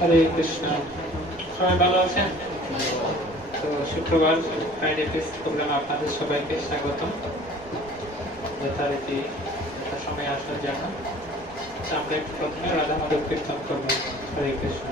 হরে কৃষ্ণ। সবাই ভালো আছেন? তো শুক্রবার ফ্রাইডে ফিস্ট প্রোগ্রামে আপনাদের সবাইকে স্বাগতম। যথারীতি সময় আসার জন্য আমরা একটু প্রথমে রাধা মাধব কীর্তন করবো। হরে কৃষ্ণ।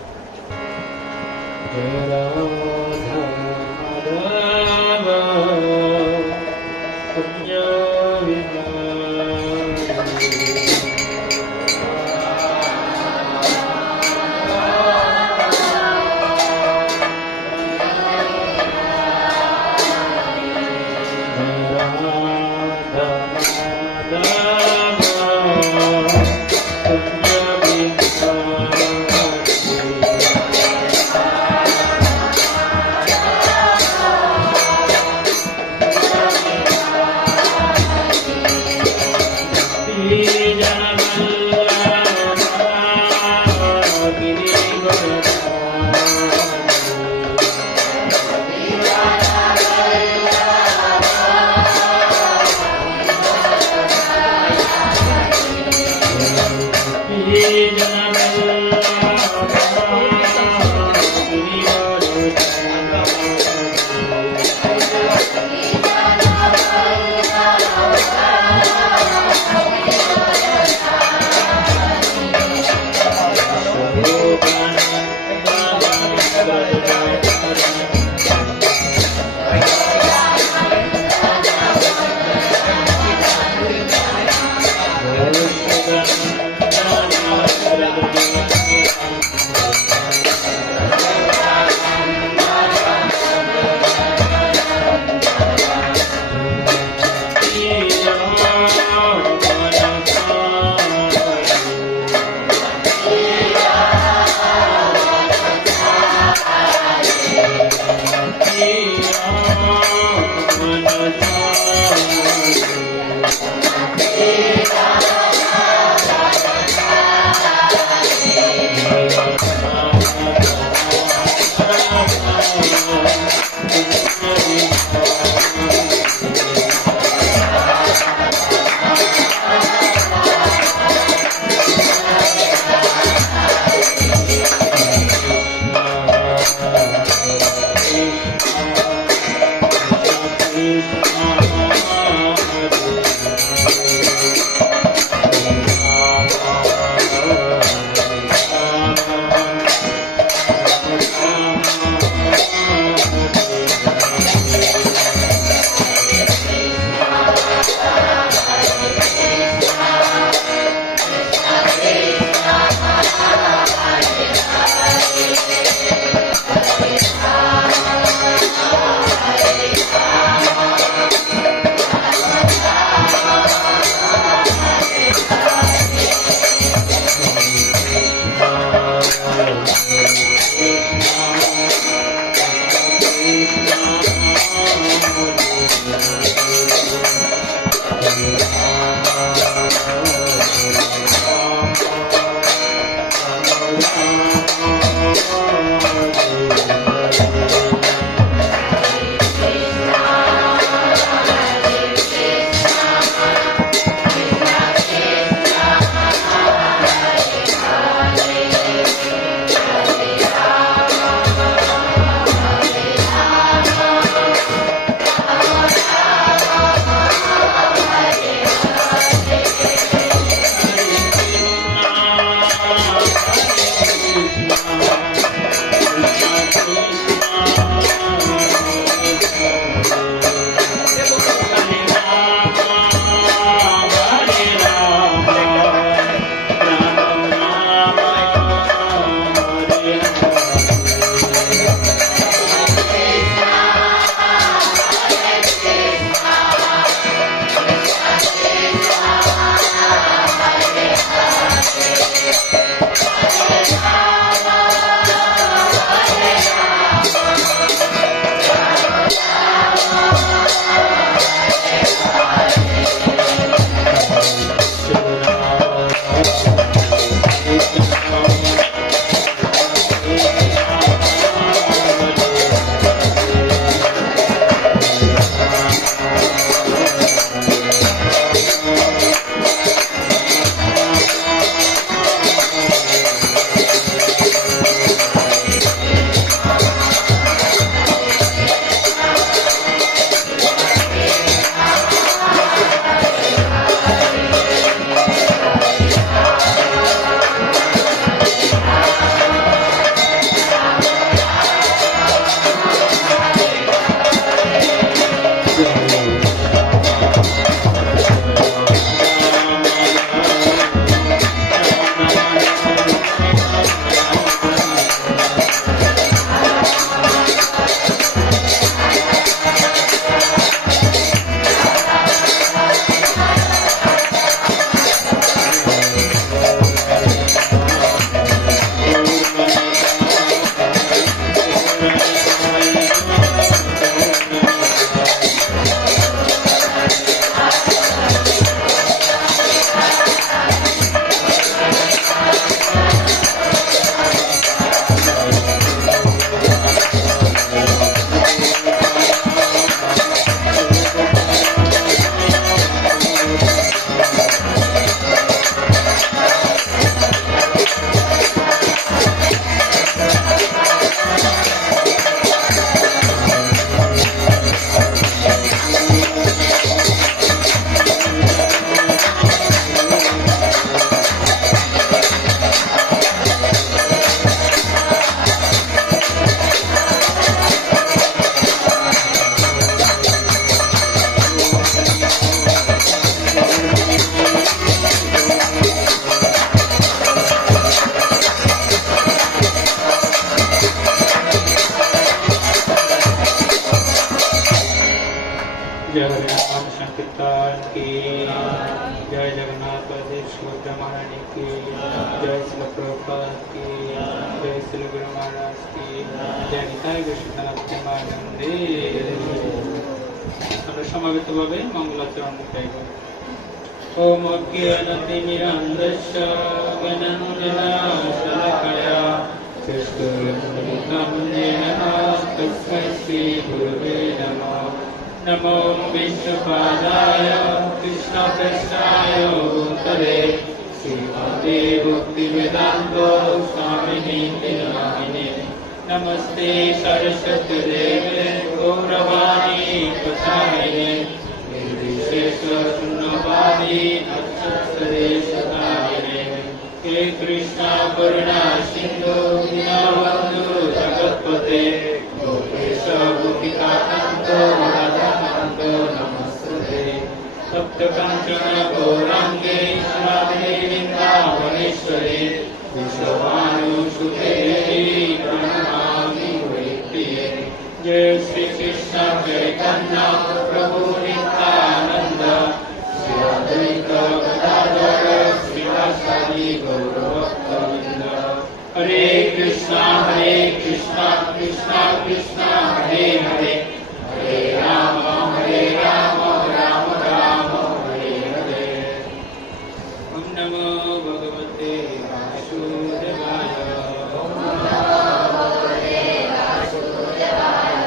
जय श्री प्रभुपाद की जय श्री गुरु महाराज की जय निताई गौर मानंदे। আমরা সমাবেতভাবে মঙ্গলাচরণ গাইব। ওম অজ্ঞানতিমিরান্ধস্য জ্ঞানাঞ্জনাশলাকয়া চক্ষুরুন্মিলিतं येन তস্मै শ্রীগুরবে নমঃ। नमो विष्णुपादाय कृष्णपृष्ठाय भूतले श्रीमते भक्तिवेदान्त स्वामिने नामिने। नमस्ते सरस्वती देवे गौरवाणी प्रचारिणे निर्विशेषशून्यवादी अच्युतदेशतारिणे। हे कृष्णा करुणा सिन्धु दीनबन्धु जगत्पते गोपेश गोपिकाकान्त राधाकान्त नमस्ते। सप्तकाञ्चन गौराङ्गे राधे वृन्दावनेश्वरी विश्वभानुसुते देवी प्रणमामि प्रिये। जय श्री कृष्ण चैतन्य प्रभु नित्यानंद श्री अद्वैत गदाधर श्रीवासादि गौरभक्तवृन्द। हरे कृष्णा कृष्णा कृष्णा हरे हरे हरे राम राम राम हरे हरे। ओम नमो भगवते वासुदेवाय। ओम नमो भगवते वासुदेवाय।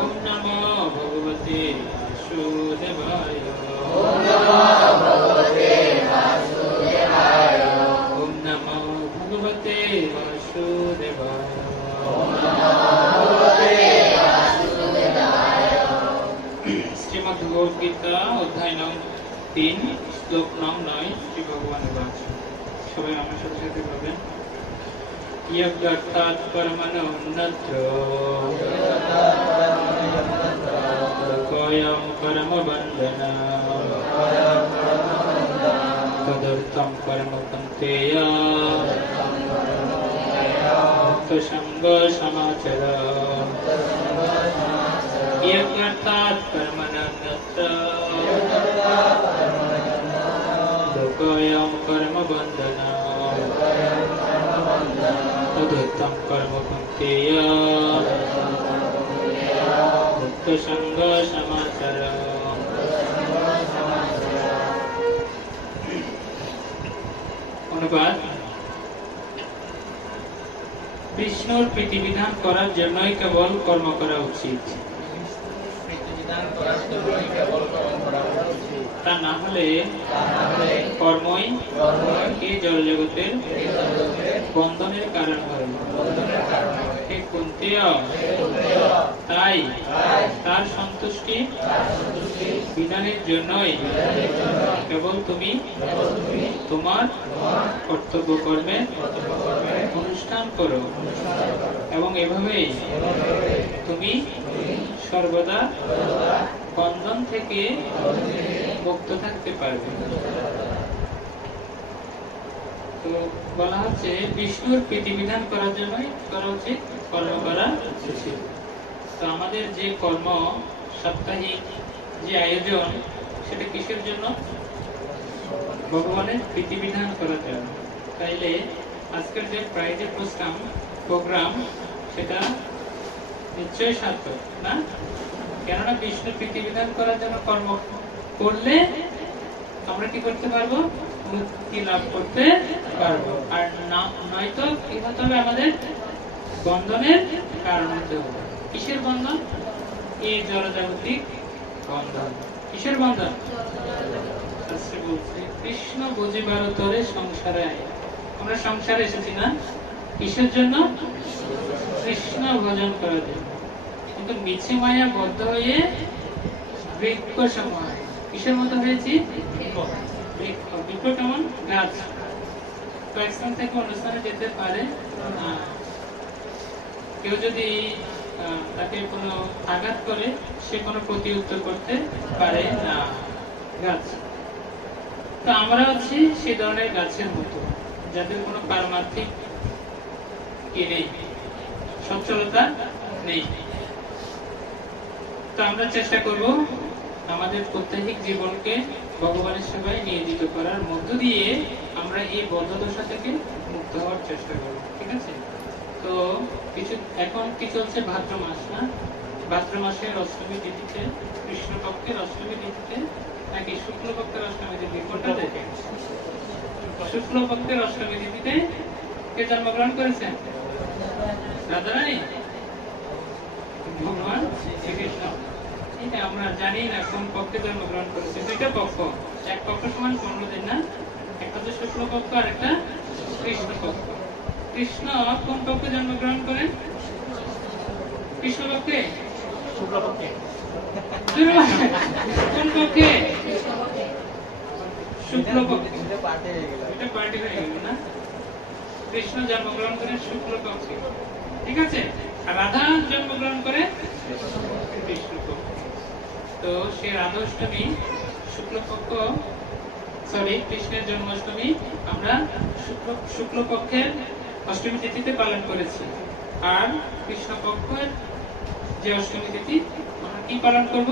ओम नमो भगवते वासुदेवाय। ओम नमो भगवते वासुदेवाय। ओम नमो भगवते वासुदेवाय। श्रीमद् भगवद गीता अध्याय नং 3 श्लोक नং 9 श्री भगवाনের বাণী। সবাই আমার সাথে সাথে বলবেন। यज्ञार्थात् परमोन्नत्र लोकोऽयं परमबन्धना तदर्थं परमपन्थेय मुक्तसङ्गसमाचर। यज्ञार्थात् परमोन्नत्र लोकोऽयं परमबन्धना तदर्थं कर्मपन्थेय मुक्तसङ्गसमाचर। অনুবাদ। বিষ্ণুর প্রীতিবিধান করার জন্যই কেবল কর্ম করা উচিত, তা না হলে কর্মই এই জড়জগতের বন্ধনের কারণ হয়। হে কুন্তীয়, তাই তার সন্তুষ্টি বিধানের জন্যই কেবল তুমি তোমার কর্তব্য কর্মের অনুষ্ঠান করো এবং এভাবেই তুমি সর্বদা বন্ধন থেকে মুক্ত থাকতে পারবে। তো বলা হচ্ছে বিষ্ণুর প্রীতিবিধান করার জন্যই করা উচিত, কর্ম করা উচিত। তো আমাদের যে কর্ম সাপ্তাহিক যে আয়োজন, সেটা কিসের জন্য? ভগবানের প্রীতিবিধান করার জন্য। তাইলে আজকের যে ফ্রাইডে প্রোগ্রাম সেটা নিশ্চয়ই সার্থক না? কেননা বিষ্ণু প্রীতিবিধান করার জন্য কর্ম করলে আমরা কি করতে পারবো? মুক্তি লাভ করতে পারবো। আর নয়তো কি হতে হবে? আমাদের বন্ধনের কারণ হতে হবে। কিসের বন্ধন? এই জড়জাগতিক বন্ধন। কিসের বন্ধন? শাস্ত্রে বলছে কৃষ্ণ বুঝিবার তরে সংসারে আয়। আমরা সংসারে এসেছি না কিসের জন্য? কৃষ্ণ ভজন করার জন্য। কিন্তু মিছে মায়া বদ্ধ হয়ে বৃক্ষ সময় কিসের মতো হয়েছি? বৃক্ষ কেমন? গাছ। তো এক স্থান থেকে অন্য স্থানে যেতে পারে না। কেউ যদি তাকে কোনো আঘাত করে, সে কোনো প্রতি উত্তর করতে পারে না। গাছ। তো আমরা হচ্ছি সেই ধরনের গাছের মতো, যাদের কোনো পারমার্থিক কি নেই, সচ্ছলতা নেই। তো আমরা চেষ্টা করব আমাদের প্রত্যেক জীবনকে ভগবানের সেবায় নিয়োজিত করার মধ্য দিয়ে আমরা এই বদ্ধদশা থেকে মুক্তি যুক্ত হওয়ার চেষ্টা করবো, ঠিক আছে? তো কিছু এখন কি চলছে, ভাদ্র মাস না? ভাদ্র মাসের অষ্টমী তিথিতে, কৃষ্ণপক্ষের অষ্টমী তিথিতে নাকি শুক্লপক্ষের অষ্টমী তিথি, কোনটা দেখে? শুক্লপক্ষের অষ্টমী তিথিতে কে জন্মগ্রহণ করেছেন? রাধারানী, ভগবান শ্রীকৃষ্ণ। এটা আমরা জানি না কোন পক্ষে জন্মগ্রহণ করেছে। দুইটা পক্ষ, এক পক্ষ সমান 15 দিন না? একটা হচ্ছে শুক্লপক্ষ আর একটা কৃষ্ণপক্ষ। কৃষ্ণ কোন পক্ষে জন্মগ্রহণ করেন? কৃষ্ণপক্ষে? শুক্লপক্ষে। কোন পক্ষে? শুক্লপক্ষে। এটা পার্টি হয়ে গেল না? কৃষ্ণ জন্মগ্রহণ করেন শুক্লপক্ষে, ঠিক আছে? আর রাধা জন্মগ্রহণ করে কৃষ্ণপক্ষে। তো সে রাধাষ্টমী শুক্লপক্ষ, সরি কৃষ্ণের জন্মাষ্টমী আমরা শুক্লপক্ষের অষ্টমী তিথিতে পালন করেছি। আর কৃষ্ণপক্ষের যে অষ্টমী তিথি আমরা কি পালন করব?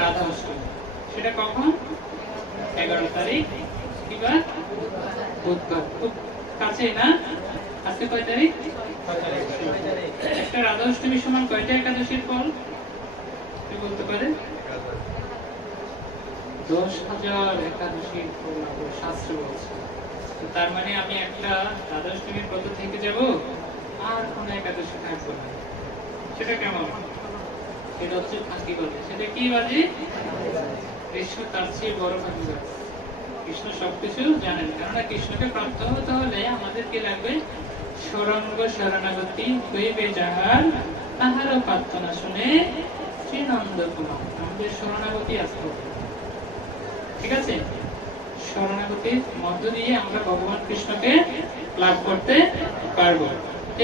রাধা অষ্টমী। সেটা কখন? 11 তারিখ, কিবার? বুধবার। খুব কাছে না? আজকে কয় তারিখ? একটা রাধা অষ্টমী সমান কয়টা একাদশীর ফল কেউ বলতে পারে? 10,000 একাদশীর ফল শাস্ত্র বলছে। তার মানে আমি একটা রাধা অষ্টমীর ব্রত থেকে যাব, আর কোন একাদশী থাকবো না। সেটা কেমন? সেটা হচ্ছে ফাঁকি বাজে। সেটা কি বাজে? কৃষ্ণ তার চেয়ে বড় ফাঁকি বাজে। কৃষ্ণ সবকিছু জানেন, কেননা কৃষ্ণকে প্রাপ্ত হতে হলে আমাদের কি লাগবে? শরণাঙ্গ শরণাগতি হইবে যাহার, তাহারও প্রার্থনা শুনে শ্রীনন্দ কুমার। আমাদের শরণাগতি আসতে হবে, ঠিক আছে? শরণাগতির মধ্য দিয়ে আমরা ভগবান কৃষ্ণকে লাভ করতে পারবো।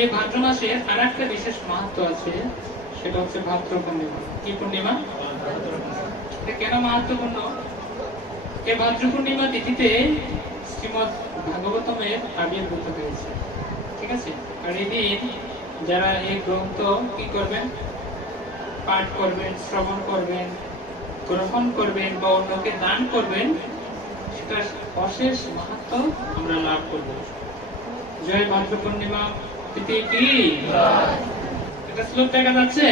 এই ভাদ্র মাসের আর একটা বিশেষ মাহাত্ম আছে, সেটা হচ্ছে ভাদ্র পূর্ণিমা। কি পূর্ণিমা? এটা কেন মাহাত্মপূর্ণ? এই ভাদ্র পূর্ণিমা তিথিতে শ্রীমদ্ ভাগবতমের আবির্ভূত হয়েছে, ঠিক আছে? আর এই দিন যারা এই গ্রন্থ কি করবেন? পাঠ করবেন, শ্রবণ করবেন, গ্রহণ করবেন বা অন্যকে দান করবেন, সেটা অশেষ মাহাত্ম আমরা লাভ করব। জয় ভাদ্র পূর্ণিমা তিথি কি? এটা শ্লোক দেখা যাচ্ছে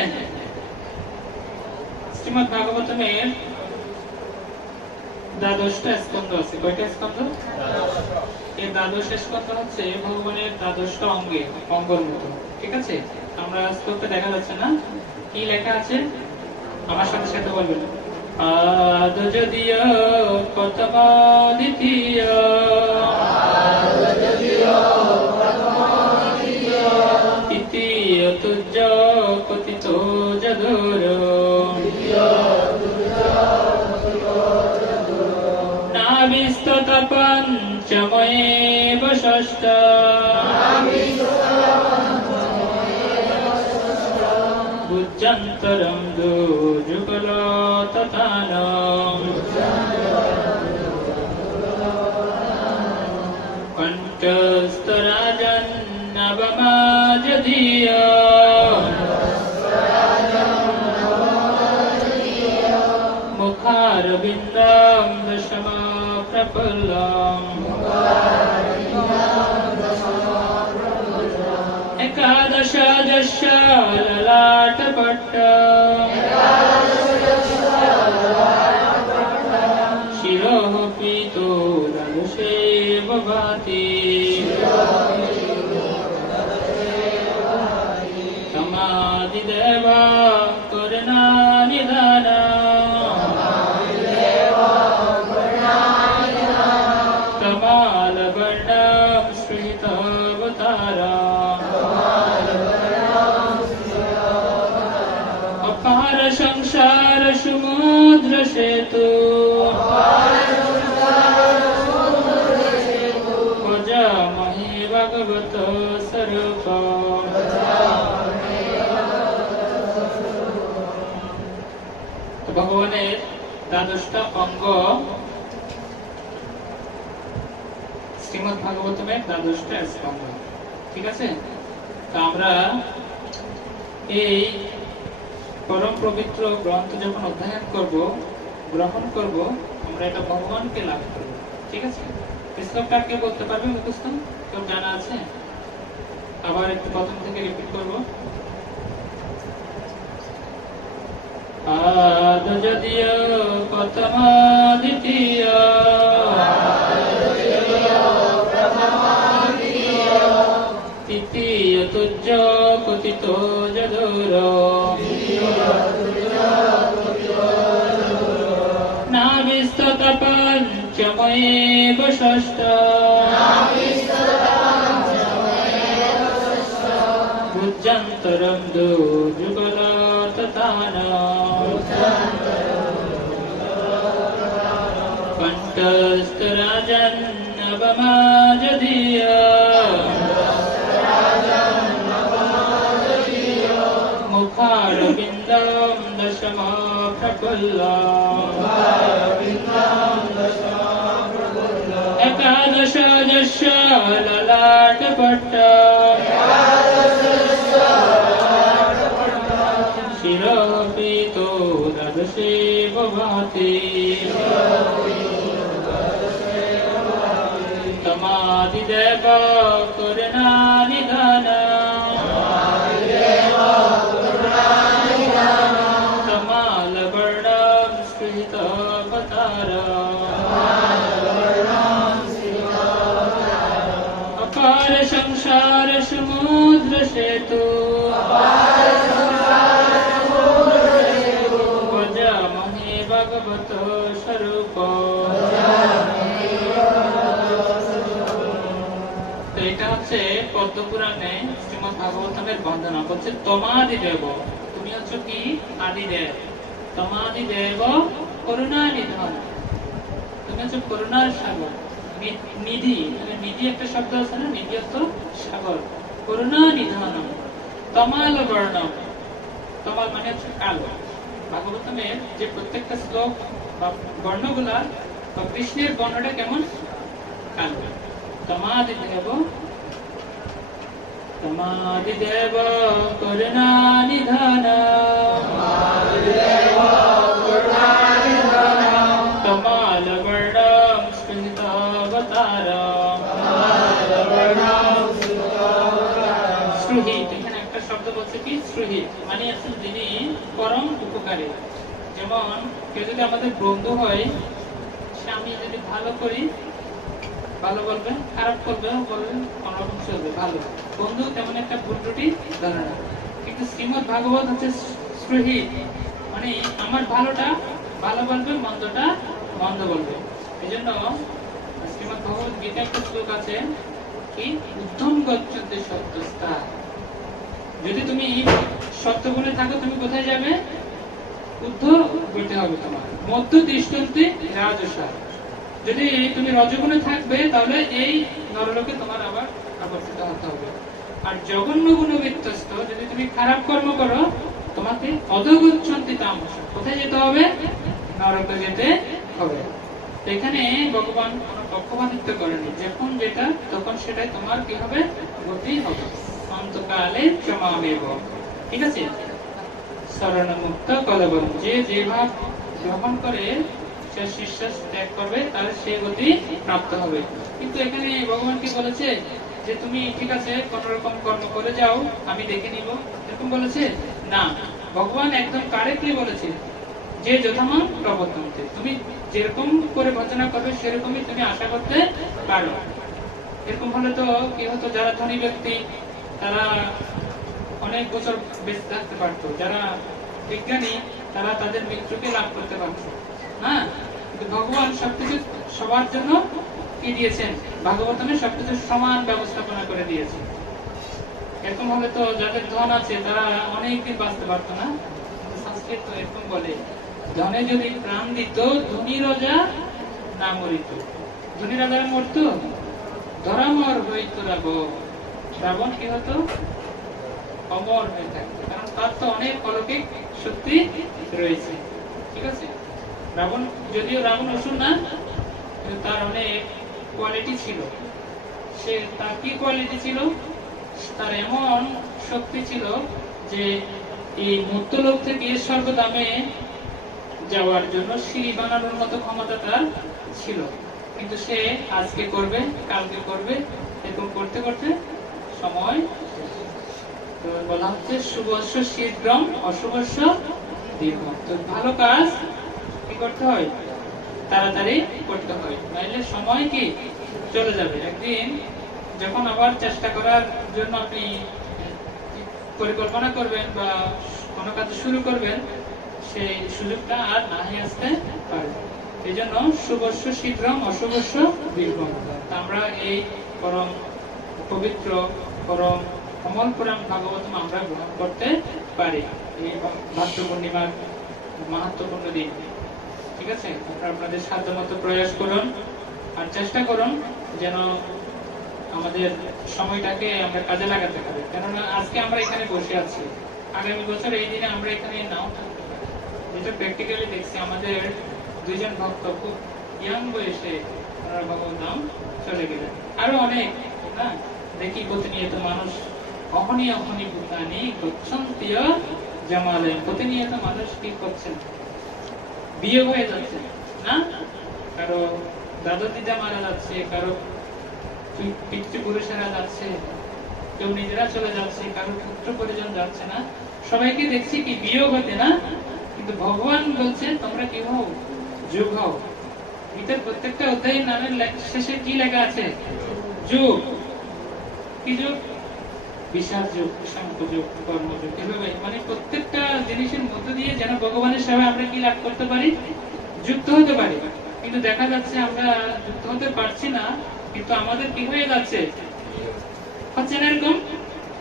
শ্রীমদ্ ভাগবতমের 12টা স্কন্ধ আছে। কয়টা স্কন্ধ? এই 12 স্কন্ধ হচ্ছে ভগবানের 12টা অঙ্গের মতো, ঠিক আছে? আমরা শ্লোকটা দেখা যাচ্ছে না, কি লেখা আছে আমার সাথে সাথে বলবেন। আদ যদিও প্রথমা দ্বিতীয়, তৃতীয় তুজ্জ পতিত যদুর, নাবিস্তত পঞ্চময়েব ষষ্ঠ, বুজ্জন্তরম যুগল তথানম, কণ্ঠস্থরাজন নবমাযদীয়, মুখারবিন্দম দশম প্রফুল্লম, একাদশ যশ ললাটপট্ট, শিরোঃ পীতো দদশেব ভাতি, তমাদিদেবা করুণানিধান, তমালবর্ণম শ্রীতবতারা, অপার সংসার সমুদ্র সেতু, ভজামহে ভগবত স্বরূপ। ভগবানের 12টা অঙ্গ শ্রীমদ্ ভাগবতমের 12টা স্কন্ধ, ঠিক আছে? তো আমরা এই পরম পবিত্র গ্রন্থ যখন অধ্যয়ন করব, গ্রহণ করব, আমরা এটা ভগবানকে লাভ করব, ঠিক আছে? শ্লোকটা কে বলতে পারবে মুখস্থ? কেউ জানা আছে? আবার একটু প্রথম থেকে রিপিট করবো। আদ যদিও প্রথম দ্বিতীয় তৃতীয় তুজ্জ পতিত যদুর নাবিস্তত পঞ্চময়েব ষষ্ঠ ভুজন্তরম দু যুগল তথান কণ্ঠস্তরাজন্নবমাযদীয় মুখারবিন্দম দশম প্রফুল্ল একাদশ যস্য ললাটপট্ট শিরোপীতো দ্বাদশে ভবতি তমাদিদেব করুণানিধান তমালবর্ণম স্ফীতবতার অপার সংসার সমুদ্র সেতু ভজামহে ভগবত স্বরূপ। তো এটা হচ্ছে পদ্মপুরাণে শ্রীমদ ভাগবতমের বন্দনা বলছে তমাদিদেব, তুমি হচ্ছে কি আদিদেব, তমাদিদেব করুণা নিধান, তুমি হচ্ছে করুণার সাগর, নিধি, মানে নিধি একটা শব্দ আছে না, নিধি অর্থ সাগর, করুণা নিধানম, তমাল বর্ণম, তমাল মানে হচ্ছে কালো। ভাগবতমের যে প্রত্যেকটা শ্লোক বা বর্ণগুলা বা কৃষ্ণের বর্ণটা কেমন কালো। তমাদিদেব তমাদিদেব করুণা নিধান তমাল বর্ণম স্ফীতবতার শ্রুহিত, এখানে একটা শব্দ বলছে কি শ্রুহিত, মানে আছেন যিনি পরম উপকারী। যেমন কেউ যদি আমাদের বন্ধু হয়, সে আমি যদি ভালো করি ভালো বলবে, খারাপ করবে বলবে অন্যরকম চলবে, ভালো বন্ধু তেমন একটা ভুল ত্রুটি ধরে না। কিন্তু শ্রীমদ ভাগবত হচ্ছে শ্রুহিত, মানে আমার ভালোটা ভালো বলবে, মন্দটা মন্দ বলবে। এই জন্য শ্রীমদ ভগবত গীতা একটা শ্লোক আছে কি উদ্ধম গচ্ছতে সত্যস্তা, যদি তুমি সত্য বলে থাকো তুমি কোথায় যাবে? উদ্ধ বলতে হবে তোমার, মধ্য দৃষ্টান্তে রাজসা, যদি তুমি রজগুণে থাকবে তাহলে এই নরলোকে তোমার আবার আবর্তিত হতে হবে। আর জঘন্য গুণ বিত্তস্ত, যদি তুমি খারাপ কর্ম করো তোমাকে অধগচ্ছন্তি তামসা, কোথায় যেতে হবে? নরকে যেতে হবে। এখানে ভগবান কোনো পক্ষপাতিত্ব করেনি, যখন যেটা তখন সেটাই তোমার কি হবে? গতি হবে। অন্তকালে চমামেব, ঠিক আছে? শরণমুক্ত কলবম, যে যে ভাব গ্রহণ করে সে শিষ্যাস ত্যাগ করবে তাহলে সে গতি প্রাপ্ত হবে। কিন্তু এখানে ভগবান কি বলেছে যে তুমি ঠিক আছে কোন রকম কর্ম করে যাও, আমি দেখে নিব, এরকম বলেছে না। ভগবান একদম কারেক্টলি বলেছে যে যথামান প্রবর্তন্তে, তুমি যেরকম করে ভজনা করবে সেরকমই তুমি আশা করতে পারো। এরকম হলে তো কি হতো, যারা ধনী ব্যক্তি তারা অনেক বছর বেঁচে থাকতে পারতো, যারা বিজ্ঞানী তারা তাদের মৃত্যুকে লাভ করতে পারতো। হ্যাঁ, ভগবান সবকিছু সবার জন্য কি দিয়েছেন? ভাগবতমে সবকিছু সমান ব্যবস্থাপনা করে দিয়েছে। এরকম হলে তো যাদের ধন আছে তারা অনেকদিন বাঁচতে পারতো না। সংস্কৃত এরকম বলে, ধনে যদি প্রাণ দিত ধনী রাজা না মরিত। ধনী রাজা মরতো, ধরামর হইত রাবণ, রাবণ কি হতো? অমর হয়ে থাকতো, কারণ তার তো অনেক অলৌকিক শক্তি রয়েছে, ঠিক আছে? রাবণ যদিও রাবণ অসুর না, তার অনেক কোয়ালিটি ছিল। সে তার কি কোয়ালিটি ছিল? তার এমন শক্তি ছিল যে এই মর্ত্যলোক থেকে স্বর্গধামে যাওয়ার জন্য সিঁড়ি বানানোর মতো ক্ষমতা তার ছিল। কিন্তু সে আজকে করবে, কালকে করবে, এরকম করতে করতে সময় তো বলা হচ্ছে শুভস্য শীঘ্রম অশুভস্য দীর্ঘম। তো ভালো কাজ কি করতে হয়? তাড়াতাড়ি করতে হয়, নাইলে সময় কি চলে যাবে। একদিন যখন আবার চেষ্টা করার জন্য আপনি পরিকল্পনা করবেন বা কোনো কাজ শুরু করবেন, সেই সুযোগটা আর না হয়ে আসতে পারে। এই জন্য শুভস্য শীঘ্রম অশুভস্য দীর্ঘম। আমরা এই পরম পবিত্র পরম কমল পুরাণ ভাগবতম আমরা গ্রহণ করতে পারি এই ভাদ্র পূর্ণিমার মাহাত্ম্যপূর্ণ দিন। ঠিক আছে, আপনারা আপনাদের সাধ্যমতো প্রয়াস করুন আর চেষ্টা করুন যেন আমাদের সময়টাকে আমরা কাজে লাগাতে পারি। কেননা আজকে আমরা এখানে বসে আছি, আগামী বছর এই দিনে আমরা এখানে নাও থাকতে পারি। যেটা প্র্যাকটিক্যালি দেখছি, আমাদের দুইজন ভক্ত খুব ইয়াং বয়সে ওনারা ভগবান নাম চলে গেলেন। আরো অনেক না দেখি প্রতিনিয়ত মানুষ অহনি অহনি ভূতানি গচ্ছন্তীয় জামালেন, প্রতিনিয়ত মানুষ কি করছেন? বিয়ে হয়ে যাচ্ছে না, কারো দাদা দিদা মারা যাচ্ছে, কারো পিতৃপুরুষেরা যাচ্ছে, কেউ নিজেরা চলে যাচ্ছে, কারো পুত্র পরিজন যাচ্ছে না, সবাইকে দেখছি কি বিয়োগ হতে না। কিন্তু ভগবান বলছে তোমরা কি হও? যুগ হও। গীতার প্রত্যেকটা অধ্যায়ের নামের শেষে কি লেখা আছে? যুগ। কি যুগ? বিশাল যুগ, শান্ত যুগ, কর্মযুগ। এভাবে মানে প্রত্যেকটা জিনিসের মধ্য দিয়ে যেন ভগবানের সেবায় আমরা কি লাভ করতে পারি? যুক্ত হতে পারি। কিন্তু দেখা যাচ্ছে আমরা যুক্ত হতে পারছি না, কিন্তু আমাদের কি হয়ে যাচ্ছে? হচ্ছে না এরকম?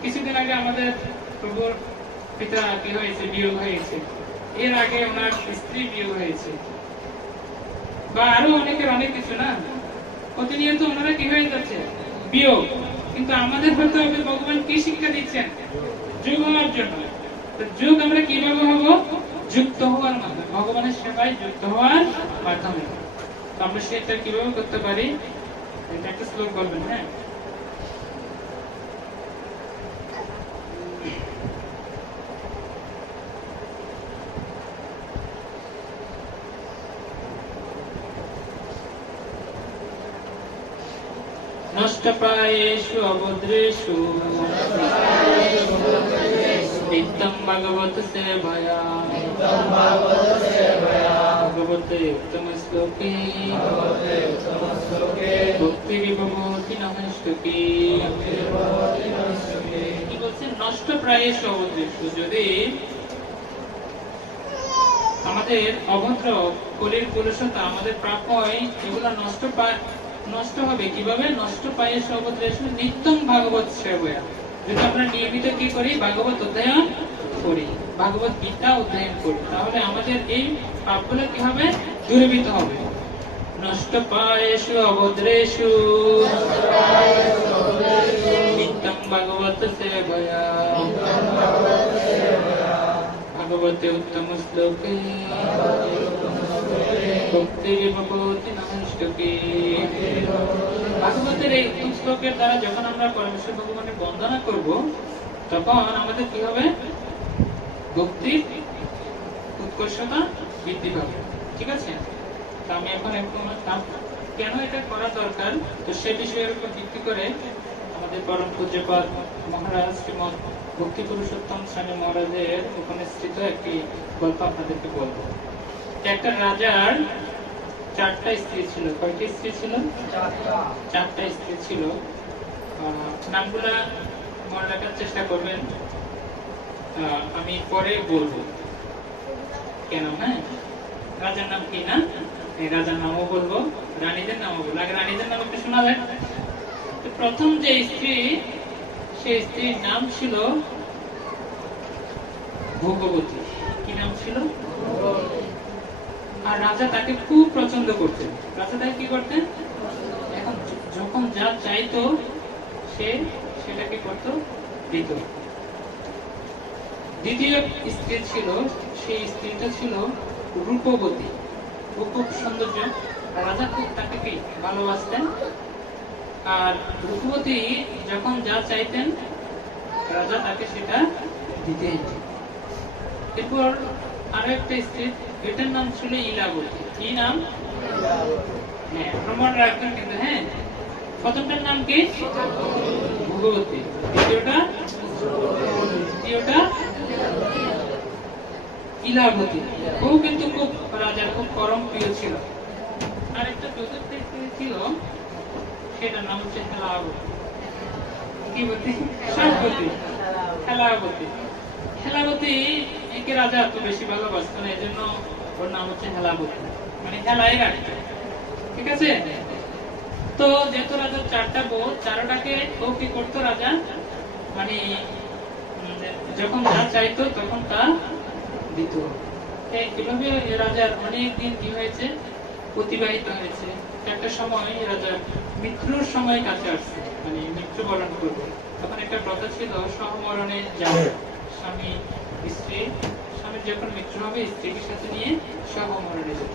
কিছুদিন আগে আমাদের প্রভুর পিতা কি হয়েছে? বিয়োগ হয়েছে। এর আগে ওনার স্ত্রী বিয়োগ হয়েছে, বা আরো অনেকের অনেক কিছু না, প্রতিনিয়ত ওনারা কি হয়ে যাচ্ছে? বিয়োগ। কিন্তু আমাদের হতে হবে ভগবান কি শিক্ষা দিচ্ছেন? যুগ হওয়ার জন্য। তো যুগ আমরা কিভাবে হব? যুক্ত হওয়ার মাধ্যমে, ভগবানের সেবায় যুক্ত হওয়ার মাধ্যমে। তো আমরা সেটা কিভাবে করতে পারি? এটা একটা শ্লোক বলবেন। হ্যাঁ, নষ্টপ্রায়েষু অভদ্রেষু নিত্যং ভগবত সেবয়া ভগবতে উত্তম শ্লোকে ভক্তি বিভবতি নমস্তুকি। কি বলছেন? নষ্টপ্রায়েষু অভদ্রেষু। যদি আমাদের অভদ্র কলির পুরুষতা, আমাদের প্রাপ্য হয়, এগুলো নষ্ট হবে কিভাবে? নষ্ট পায়ে সর্বত্রেষু নিত্যম ভাগবত সেবয়া। যদি আমরা নিয়মিত কি করি? ভাগবত অধ্যয়ন করি, ভাগবত গীতা অধ্যয়ন করি, তাহলে আমাদের এই পাপগুলো কি হবে? দূরীভূত হবে। নষ্ট পায়েষু অভদ্রেষু নিত্যম ভাগবত সেবয়া ভগবতে উত্তম শ্লোকে ভক্তি বিভবতি নমস্তুকি। ভাগবতের এই উত্তম শ্লোকের দ্বারা যখন আমরা পরমেশ্বর ভগবানের বন্দনা করব, তখন আমাদের কি হবে? ভক্তির উৎকর্ষতা বৃদ্ধি পাবে। ঠিক আছে, তো আমি এখন কেন এটা করা দরকার, তো সে বিষয়ের উপর ভিত্তি করে আমাদের পরম পূজ্যপাদ মহারাজ শ্রীমৎ ভক্তি পুরুষোত্তম স্বামী মহারাজের উপনিষ্ঠিত একটি গল্প আপনাদেরকে বলবো। একটা রাজার 4টা স্ত্রী ছিল। কয়টি স্ত্রী ছিল? 4টা স্ত্রী ছিল। নামগুলা মনে রাখার চেষ্টা করবেন, আমি পরে বলবো কেন। হ্যাঁ, রাজার নাম কি না, এই রাজার নামও বলবো, রানীদের নামও বলবো। আগে রানীদের নাম একটু শোনাবেন। প্রথম যে স্ত্রী, সেই স্ত্রীর নাম ছিল ভোগবতী। কি নাম ছিল? আর রাজা তাকে খুব পছন্দ করতেন। রাজা তাকে কি করতেন? এখন যখন যা চাইতো সে সেটাকে করত, দিত। দ্বিতীয় স্ত্রী ছিল, সেই স্ত্রীটা ছিল রূপবতী। খুব সৌন্দর্য, রাজা খুব তাকে কি ভালোবাসতেন। আর রূপবতী যখন যা চাইতেন রাজা তাকে সেটা দিতেন। এরপর আরো একটা স্ত্রী, এটার নাম ছিল ইলাবতী। কি নাম? হ্যাঁ প্রমাণ রাখবেন কিন্তু। হ্যাঁ প্রথমটার নাম কি? ভগবতী। দ্বিতীয়টা ইলাবতী। ও কিন্তু খুব রাজার খুব পরম প্রিয় ছিল। আর একটা চতুর্থ স্ত্রী ছিল, সেটার নাম হচ্ছে হেলাবতী। কি বলতে? সাবতী। হেলাবতী। হেলাবতী একে রাজা এত বেশি ভালোবাসত না, এই জন্য ওর নাম হচ্ছে হেলাবতী, মানে হেলাই রাখতো। ঠিক আছে। তো যেহেতু রাজার চারটা বউ, চারটাকে ও কি করতো রাজা, মানে যখন যা চাইতো তখন তা দিত। এভাবে রাজার অনেক দিন কি হয়েছে, অতিবাহিত হয়েছে। একটা সময় রাজার মৃত্যুর সময় কাছে আসছে, মানে মৃত্যুবরণ করবে। তখন একটা প্রথা ছিল সহমরণে যাওয়া। স্বামী স্ত্রী, স্বামীর যখন মৃত্যু হবে স্ত্রীকে সাথে নিয়ে সহমরণে যেত।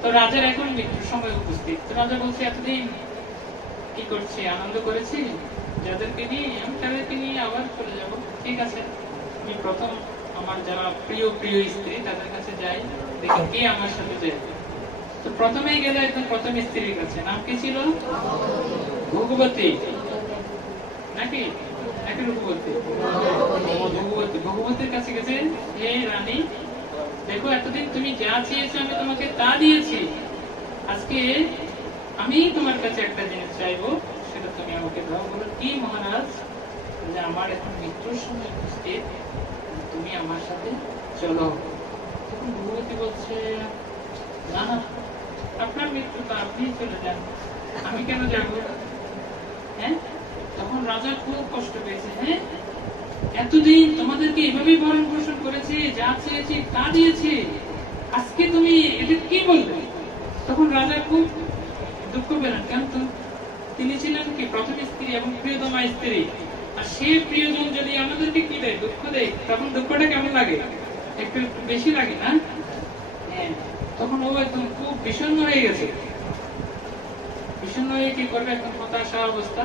তো রাজার এখন মৃত্যুর সময় উপস্থিত। তো রাজা বলছে এতদিন কি করছি, আনন্দ করেছি যাদেরকে নিয়ে, আমি তাদেরকে নিয়ে আবার চলে যাব। ঠিক আছে, আমি প্রথম আমার যারা প্রিয় প্রিয় স্ত্রী তাদের কাছে যাই, দেখি কে আমার সাথে যায়। তো প্রথমেই গেল একদম প্রথম স্ত্রীর কাছে। নাম কি ছিল? ভগবতী নাকি নাকি রূপবতী? ভগবতী। ভগবতীর কাছে গেছে, হে রানী, দেখো এতদিন তুমি যা চেয়েছো আমি তোমাকে তা দিয়েছি। আজকে আমি তোমার কাছে একটা জিনিস চাইবো, সেটা তুমি আমাকে দাও। বলো কি মহারাজ? যে আমার এখন মৃত্যুর সময় উপস্থিত, তুমি আমার সাথে চলো। তখন ভগবতী বলছে, না না, আপনার মৃত্যু তো আপনি চলে যান, আমি কেন যাব? হ্যাঁ, তখন রাজা খুব কষ্ট পেয়েছে। হ্যাঁ, এতদিন তোমাদেরকে এভাবেই ভরণ পোষণ করেছি, যা চেয়েছি তা দিয়েছি, আজকে তুমি এটা কি বলবে? তখন রাজা খুব দুঃখ পেলেন। কেন? তো তিনি ছিলেন কি প্রথম স্ত্রী এবং প্রিয়তমা স্ত্রী, আর সে প্রিয়জন যদি আমাদেরকে কি দেয়, দুঃখ দেয়, তখন দুঃখটা কেমন লাগে? একটু বেশি লাগে না? হ্যাঁ, তখন ও একদম খুব বিষণ্ণ হয়ে গেছে। বিষণ্ণ হয়ে কি করবে, একদম হতাশা অবস্থা।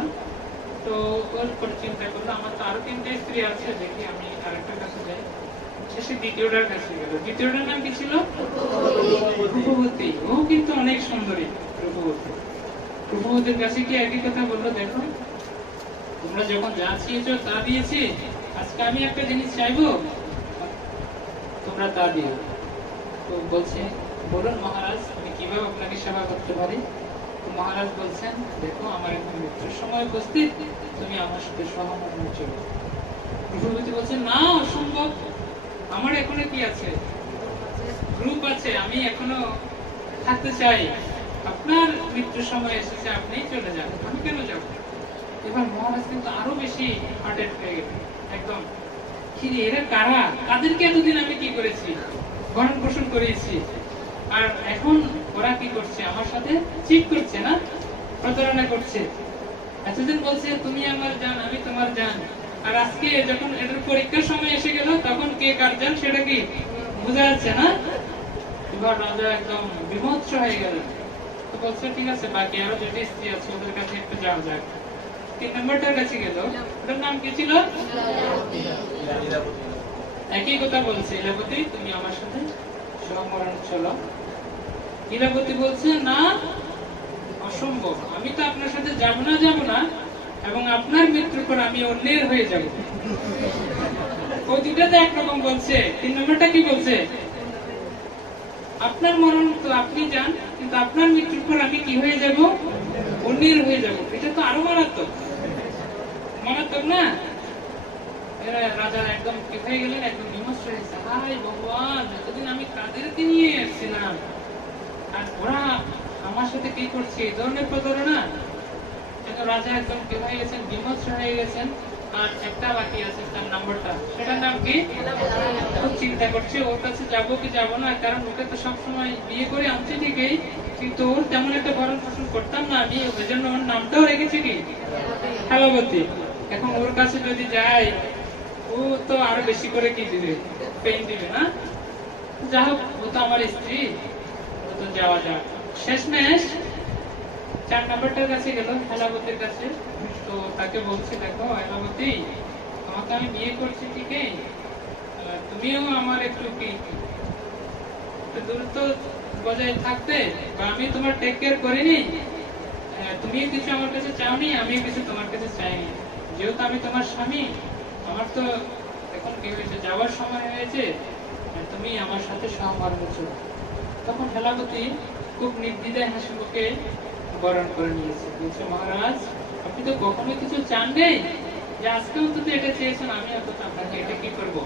তো ওর পরে চিন্তা করলো, আমার তো আরো তিনটে স্ত্রী আছে, দেখি আমি আরেকটার কাছে যাই। শেষে দ্বিতীয়টার কাছে গেল। দ্বিতীয়টার নাম কি ছিল? রূপবতী। ও কিন্তু অনেক সুন্দরী রূপবতী। রূপবতীর কাছে কি একই কথা বললো, দেখো তোমরা যখন যা চেয়েছো তা দিয়েছি, আজকে আমি একটা জিনিস চাইবো, তোমরা তা দিও। তো বলছে, বলুন মহারাজ, আমি কিভাবে আপনাকে সেবা করতে পারি? তো মহারাজ বলছেন, দেখো আমার এখন মৃত্যুর সময় উপস্থিত, তুমি আমার সাথে সহমরণে চলো। রূপবতী বলছে, না অসম্ভব, আমার এখনো কি আছে, গ্রুপ আছে, আমি এখনো থাকতে চাই। আপনার মৃত্যুর সময় এসেছে, আপনি চলে যান, আমি কেন যাব? এবার মহারাজ কিন্তু আরো বেশি হার্টেড হয়ে গেল। একদম কি এরা কারা, তাদেরকে এতদিন আমি কি করেছি, ভরণ পোষণ করেছি, আর এখন ওরা কি করছে, আমার সাথে চিট করছে, না প্রতারণা করছে। এতদিন বলছে তুমি আমার জান, আমি তোমার জান, আর আজকে যখন এটার পরীক্ষার সময় এসে গেল, তখন কে কার জান সেটা কি বোঝা যাচ্ছে না। এবার রাজা একদম বিমর্ষ হয়ে গেল। তো বলছে, ঠিক আছে, বাকি আরো যেটা স্ত্রী আছে ওদের কাছে একটু যাওয়া যাক। 3 নম্বরটার কাছে গেল। ওটার নাম কি ছিল? একই কথা বলছে, ইলাবতী তুমি আমার সাথে সহমরণ চলো। ইলাবতী বলছে, না অসম্ভব, আমি তো আপনার সাথে যাব না, এবং আপনার মৃত্যুর পর আমি অন্যের হয়ে যাব। ওই দুটাতে একরকম বলছে। 3 নম্বরটা কি বলছে? আপনার মরণ তো আপনি যান, কিন্তু আপনার মৃত্যুর পর আমি কি হয়ে যাব? অন্যের হয়ে যাব। এটা তো আরো মারাত্মক, মারাত্মক না? রাজা একদম কি হয়ে গেলেন, একদম বিমর্ষ হয়েছে। হায় ভগবান, এতদিন আমি কাদেরকে নিয়ে এসেছিলাম, আর ওরা আমার সাথে কি করছে, এই ধরনের প্রতারণা। রাজা একদম কি হয়ে গেছেন, বিমর্ষ হয়ে গেছেন। আর একটা বাকি আছে, তার নাম্বারটা, সেটার নাম কি? খুব চিন্তা করছে ওর কাছে যাবো কি যাবো না, কারণ ওকে তো সবসময় বিয়ে করে আনছি ঠিকই, কিন্তু ওর তেমন একটা ভরণ পোষণ করতাম না আমি, ওই জন্য ওর নামটাও রেখেছি কি হেলাবতী। এখন ওর কাছে যদি যাই, ও তো আরো বেশি করে কি দিবে, পেইন দিবে না? যা হোক, ও তো আমার স্ত্রী, ও তো যাওয়া যাক। শেষমেশ 4 নম্বরটার কাছে গেল, হেলাবতীর কাছে। তো তাকে বলছে, দেখো হেলাবতী, তোমাকে আমি বিয়ে করছি ঠিকই, তুমিও আমার একটু কি দূরত্ব বজায় থাকতে, বা আমি তোমার টেক কেয়ার করিনি, তুমিও কিছু আমার কাছে চাওনি, আমিও কিছু তোমার কাছে চাইনি। যেহেতু আমি তোমার স্বামী, আমার তো এখন কি হয়েছে, যাওয়ার সময় হয়েছে, তুমি আমার সাথে সহমর্মে চলো। তখন হেলাবতী খুব নির্দ্বিধায় হাসি মুখে বরণ করে নিয়েছে। বলছে, মহারাজ, আপনি তো কখনো কিছু চান নেই, যে আজকে অন্তত এটা চেয়েছেন, আমি অন্তত আপনাকে এটা কি করবো,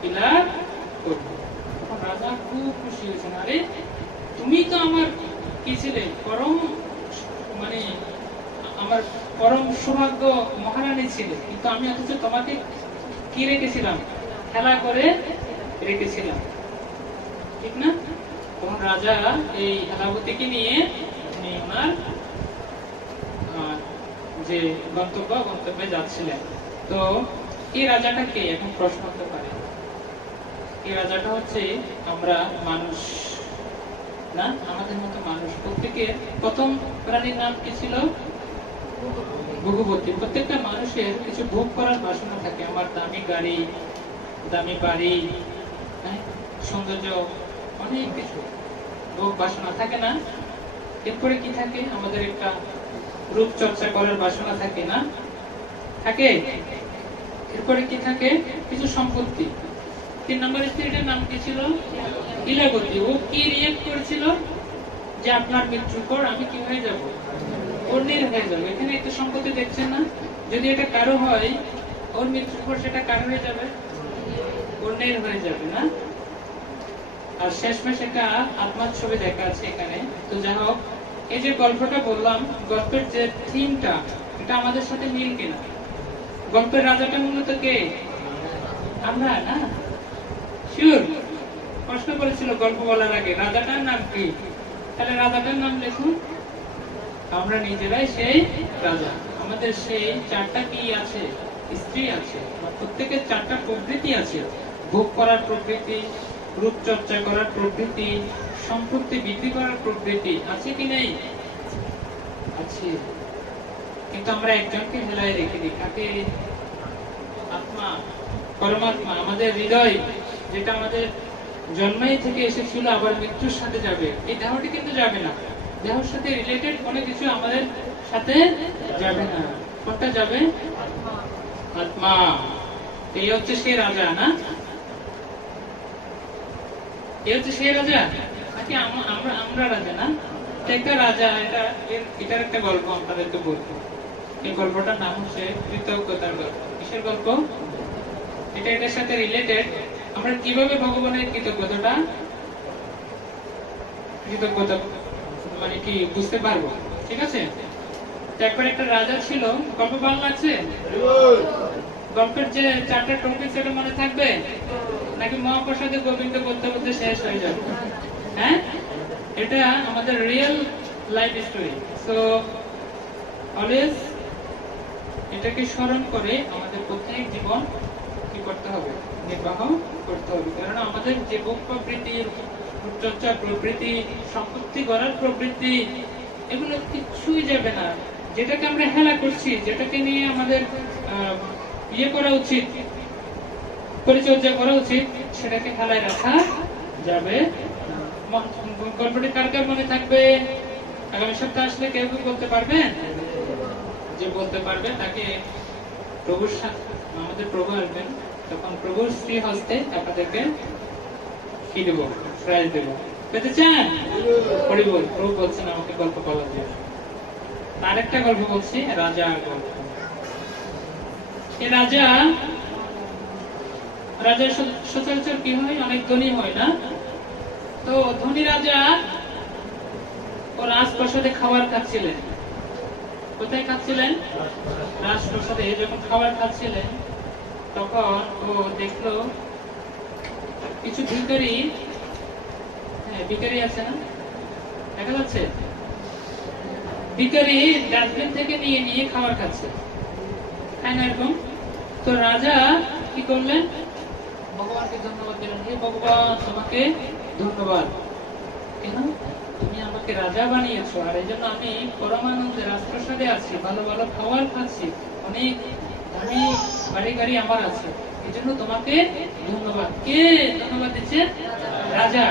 বিলাপ করবো। তখন রাজা খুব খুশি হয়েছেন। আরে তুমি তো আমার কি ছিলে, পরম মানে আমার পরম সৌভাগ্য মহারানী ছিলে, কিন্তু আমি অথচ তোমাকে কি রেখেছিলাম, খেলা করে রেখেছিলাম, ঠিক না? তখন রাজা এই হেলাবতীকে নিয়ে ওনার যে গন্তব্যে যাচ্ছিলেন। তো এই রাজাটা কে, এখন প্রশ্ন করতে পারে। এই রাজাটা হচ্ছে আমরা মানুষ না, আমাদের মতো মানুষ। প্রত্যেকের প্রথম প্রাণীর নাম কি ছিল? ভোগবতী। প্রত্যেকটা মানুষের কিছু ভোগ করার বাসনা থাকে। আমার দামি গাড়ি, দামি বাড়ি, সৌন্দর্য, অনেক কিছু ভোগ বাসনা থাকে না? এরপরে কি থাকে? আমাদের একটা রূপ চর্চা করার বাসনা থাকে না? থাকে। এরপরে কি থাকে? কিছু সম্পত্তি। 3 নম্বর স্ত্রীটার নাম কি ছিল? ইলাবতী। ও কি রিয়েক্ট করেছিল? যে আপনার মৃত্যুর পর আমি কি হয়ে যাব? অন্যের হয়ে যাবে। এখানে একটা সম্পত্তি দেখছেন না? যদি এটা কারো হয়, ওর মৃত্যুর পর সেটা কারো হয়ে যাবে? অন্যের হয়ে যাবে না? আর শেষমেশ একটা আত্মার ছবি দেখা আছে এখানে। তো যাই হোক, এই যে গল্পটা বললাম, গল্পের যে থিমটা, এটা আমাদের সাথে মিল কিনা? গল্পের রাজাটা মূলত কে? আমরা না? শিওর? প্রশ্ন করেছিল গল্প বলার আগে, রাজাটার নাম কি? তাহলে রাজাটার নাম লিখুন। আমরা নিজেরাই সেই রাজা। আমাদের সেই 4টা কি আছে? স্ত্রী আছে। প্রত্যেকের 4টা প্রবৃত্তি আছে। ভোগ করার প্রবৃত্তি, রূপচর্চা করার প্রবৃত্তি, সম্পত্তি বৃদ্ধি করার প্রবৃত্তি আছে কি নেই? আছে। কিন্তু আমরা একজনকে হেলায় রেখে দিই। কাকে? আত্মা, পরমাত্মা, আমাদের হৃদয়, যেটা আমাদের জন্মেই থেকে এসেছিল, আবার মৃত্যুর সাথে যাবে। এই দেহটি কিন্তু যাবে না। দেহের সাথে রিলেটেড কোনো কিছু আমাদের সাথে যাবে না। কোনটা যাবে? আত্মা। এই হচ্ছে সেই রাজা না? এই হচ্ছে সেই রাজা নাকি আমরা রাজা না? একটা রাজা, এটার একটা গল্প আপনাদেরকে বলবো। এই গল্পটার নাম হচ্ছে কৃতজ্ঞতার গল্প। কিসের গল্প? এটার সাথে রিলেটেড। আমরা কিভাবে ভগবানের কৃতজ্ঞতা মানে কি বুঝতে পারবো, ঠিক আছে? একবার একটা রাজা ছিল। গল্প ভালো লাগছে? গল্পের যে 4টা টপিক, সেটা মনে থাকবে নাকি মহাপ্রসাদে গোবিন্দ বলতে বলতে শেষ হয়ে যাবে? হ্যাঁ, এটা আমাদের real life story. So always এটাকে স্মরণ করে আমাদের প্রত্যেক জীবন কি করতে হবে? নির্বাহ করতে হবে। কারণ আমাদের যে ভোগ প্রবৃত্তি, চর্চা প্রবৃত্তি, সম্পত্তি গড়ার প্রবৃত্তি, এগুলো কিছুই যাবে না। যেটাকে আমরা হেলা করছি, যেটাকে নিয়ে আমাদের ইয়ে করা উচিত, পরিচর্যা করা উচিত, সেটাকে হেলায় রাখা যাবে। গল্পটি কার কার মনে থাকবে? আগামী সপ্তাহে আসলে কেউ কেউ বলতে পারবেন? যে বলতে পারবে তাকে প্রভুর সাথে, আমাদের প্রভু আসবেন, তখন প্রভুর শ্রী হস্তে আপনাদেরকে কি দেব? প্রাইজ দেব। পেতে চান? পড়ি বল। প্রভু বলছেন আমাকে গল্প বলা যায়। তার একটা গল্প বলছি, রাজার গল্প। এই রাজার সচরাচর কি হয়? অনেক ধনী হয় না? তো ধনী রাজা ও রাজপ্রাসাদে খাবার খাচ্ছিলেন। কোথায় খাচ্ছিলেন? রাজপ্রাসাদে। যখন খাবার খাচ্ছিলেন, তখন ও দেখলো কিছু ভিখারি আছে না? দেখা যাচ্ছে? ভিখারি ডাস্টবিন থেকে নিয়ে নিয়ে খাবার খাচ্ছে, তাই না? এরকম। তো রাজা কি করলেন? ভগবানকে ধন্যবাদ দিলেন। হে ভগবান, তোমাকে ধন্যবাদ। কেন? তুমি আমাকে রাজা বানিয়েছো, আর এই জন্য আমি পরমানন্দে রাজপ্রাসাদে আছি, ভালো ভালো খাবার খাচ্ছি, অনেক দামি বাড়ি গাড়ি আমার আছে, এই জন্য তোমাকে ধন্যবাদ। কে ধন্যবাদ দিচ্ছে? রাজা।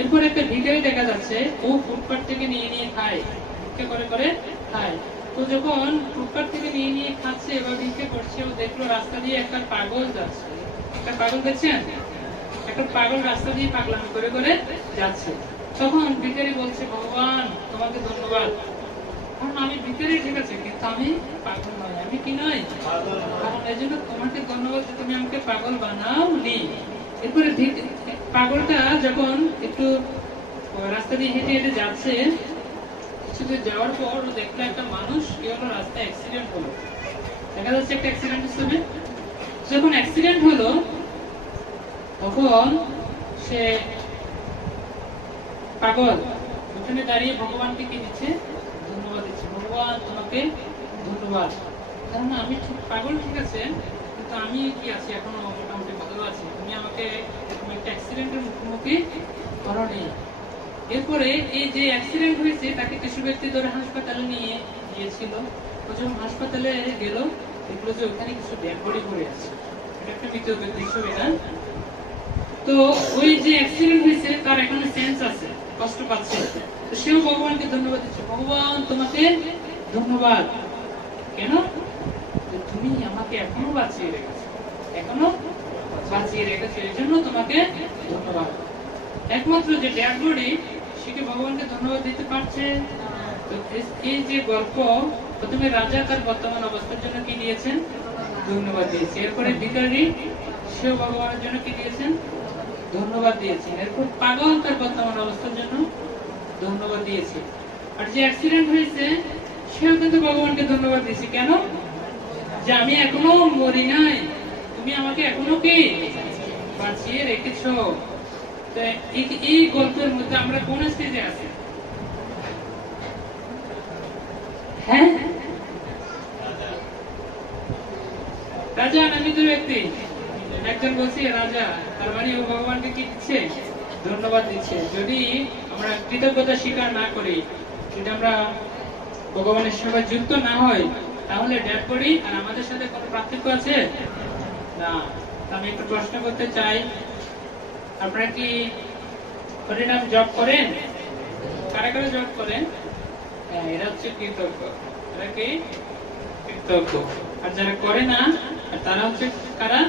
এরপর একটা ভিখারি দেখা যাচ্ছে, ও ফুটপাত থেকে নিয়ে নিয়ে খায়, ভিক্ষা করে করে খায়। তো যখন ফুটপাত থেকে নিয়ে নিয়ে খাচ্ছে বা ভিক্ষা করছে, ও দেখলো রাস্তা দিয়ে একটা পাগল যাচ্ছে। একটা পাগল দেখছেন, একটা পাগল রাস্তা দিয়ে পাগলামি করে করে যাচ্ছে। তখন ভিখারি বলছে, ভগবান তোমাকে ধন্যবাদ, কারণ আমি ভিখারি ঠিক আছে, কিন্তু আমি পাগল নয়। আমি কি নয়? কারণ এই জন্য তোমাকে ধন্যবাদ যে তুমি আমাকে পাগল বানাওনি। এরপরে পাগলটা যখন একটু রাস্তা দিয়ে হেঁটে হেঁটে যাচ্ছে, কিছুদূর যাওয়ার পর ও দেখলো একটা মানুষ কি হলো, রাস্তায় অ্যাক্সিডেন্ট হলো। দেখা যাচ্ছে একটা অ্যাক্সিডেন্ট হিসেবে, যখন অ্যাক্সিডেন্ট হলো তখন সে পাগল ওখানে দাঁড়িয়ে ভগবানকে কি দিচ্ছে, ধন্যবাদ দিচ্ছে। ভগবান তোমাকে ধন্যবাদ, কারণ আমি ঠিক পাগল ঠিক আছে, কিন্তু আমি কি আছি এখনো মোটামুটি ভালো আছি। তুমি আমাকে এরকম একটা অ্যাক্সিডেন্টের মুখোমুখি করনি। এরপরে এই যে অ্যাক্সিডেন্ট হয়েছে তাকে কিছু ব্যক্তি ধরে হাসপাতালে নিয়ে গিয়েছিল। ও যখন হাসপাতালে গেল, দেখলো যে ওখানে কিছু ডেড বডি পড়ে আছে। এটা একটা মৃত ব্যক্তির ছবি না? তো ওই যে অ্যাক্সিডেন্ট হয়েছে তার এখনো সেন্স আছে, কষ্ট পাচ্ছে, তো সেও ভগবানকে ধন্যবাদ দিচ্ছে। ভগবান তোমাকে ধন্যবাদ, কেন? যে তুমি আমাকে এখনো বাঁচিয়ে রেখেছো, এখনো বাঁচিয়ে রেখেছো, এই জন্য তোমাকে ধন্যবাদ। একমাত্র যে ডেড বডি, সে কি ভগবানকে ধন্যবাদ দিতে পারছে? তো এই যে গল্প, প্রথমে রাজা তার বর্তমান অবস্থার জন্য কি দিয়েছেন, ধন্যবাদ দিয়েছে। এরপরে ভিখারি, সেও ভগবানের জন্য কি দিয়েছেন, ধন্যবাদ দিয়েছেন। এরপর পাগল তার বর্তমান অবস্থার জন্য ধন্যবাদ দিয়েছে। আর যে অ্যাক্সিডেন্ট হয়েছে, সেও কিন্তু ভগবানকে ধন্যবাদ দিয়েছে। কেন? যে আমি এখনো মরি নাই, তুমি আমাকে এখনো কি বাঁচিয়ে রেখেছো। এই গল্পের মধ্যে আমরা কোন স্টেজে আছি? হ্যাঁ, রাজা নামিত ব্যক্তি। একজন বলছে রাজা, তার মানে ও ভগবানকে কি দিচ্ছে, ধন্যবাদ দিচ্ছে। যদি আমরা কৃতজ্ঞতা স্বীকার না করি, যদি আমরা ভগবানের সঙ্গে যুক্ত না হয়, তাহলে ডেড বডি আর আমাদের সাথে কোনো পার্থক্য আছে না। আমি একটু প্রশ্ন করতে চাই, আপনারা কি হরিনাম জপ করেন? কারা কারা জপ করেন? হ্যাঁ, এরা হচ্ছে কৃতজ্ঞ। এরা কি কৃতজ্ঞ। আর যারা করে না, তারা হচ্ছে কারা?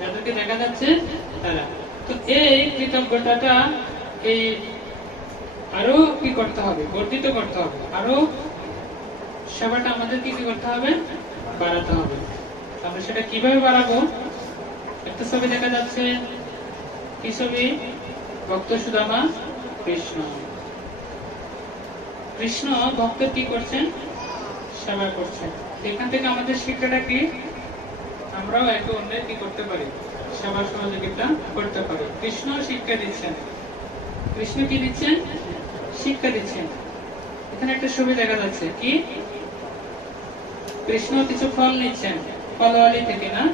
যাদেরকে দেখা যাচ্ছে তারা। তো এই কৃতজ্ঞতাটা এই আরো কি করতে হবে, বর্ধিত করতে হবে, আরো সেবাটা আমাদের কি করতে হবে, বাড়াতে হবে। আমরা সেটা কিভাবে বাড়াবো? একটা ছবি দেখা যাচ্ছে, কি ছবি? ভক্ত সুদামা কৃষ্ণ। কৃষ্ণ ভক্ত কি করছেন, সেবা করছেন। এখান থেকে আমাদের শিক্ষাটা কি, আমরাও একে অন্যের কি করতে পারি, সেবা সহযোগিতা করতে পারি। কৃষ্ণ শিক্ষা দিচ্ছেন। কৃষ্ণ কি দিচ্ছেন, শিক্ষা দিচ্ছেন। এখানে একটা ছবি দেখা যাচ্ছে, কি কৃষ্ণ কিছু ফল নিচ্ছেন ফলওয়ালি থেকে, না?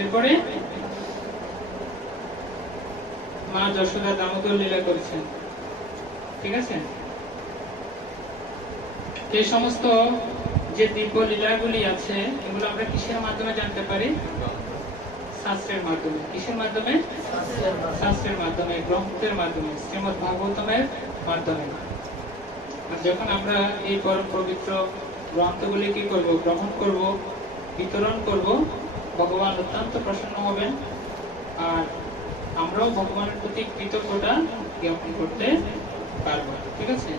এরপরে মা যশোদা দামোদর লীলা করছেন, ঠিক আছে? এই সমস্ত যে দিব্য লীলাগুলি আছে, এগুলো আমরা কিসের মাধ্যমে জানতে পারি? শাস্ত্রের মাধ্যমে। কিসের মাধ্যমে? শাস্ত্রের মাধ্যমে, গ্রন্থের মাধ্যমে, শ্রীমদ ভাগবতমের মাধ্যমে। আর যখন আমরা এই পরম পবিত্র গ্রন্থগুলি কি করব, গ্রহণ করব, বিতরণ করব, ভগবান অত্যন্ত প্রসন্ন হবেন। আর আমরাও ভগবানের প্রতি কৃতজ্ঞতা জ্ঞাপন করতে পারবো, ঠিক আছে?